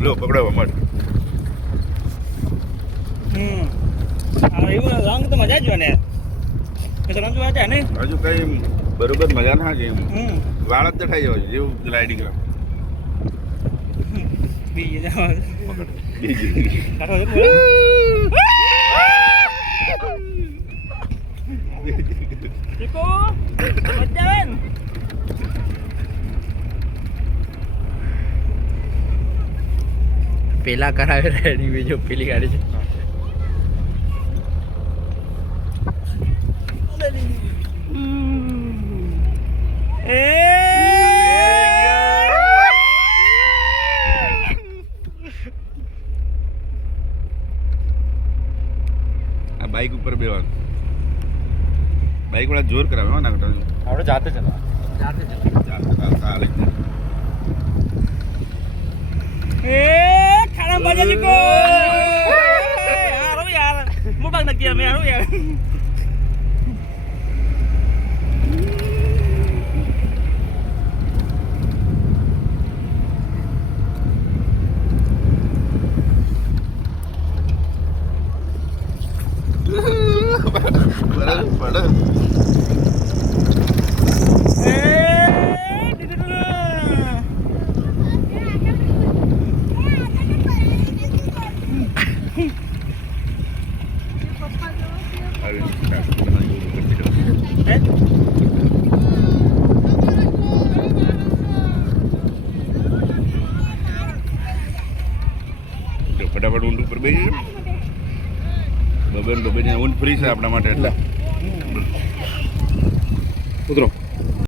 લો પકડાવા માટે એવું રંગ તો મજા જ હોય ને રંગ જોવા છે ને હજુ કઈ બરોબર મજા ના છે વાળ જ દેખાઈ જાય જેવું ગ્લાઇડિંગ બીજી પેલા કરાવે રેડી બીજો પેલી ગાડી છે આ બાઇક ઉપર બેવાનું બાઇક વાળા જોર કરાવે હો નાખતા આપણે જાતે ચલાવ ચાલે ખાના બાજા કો યાર યાર મોબાઈલ નક્કી અમે યાર ફટાફટ ઊંટ ઉપર બેસી બબન ઊંટ ફ્રી છે આપણા માટે એટલે ઉતરો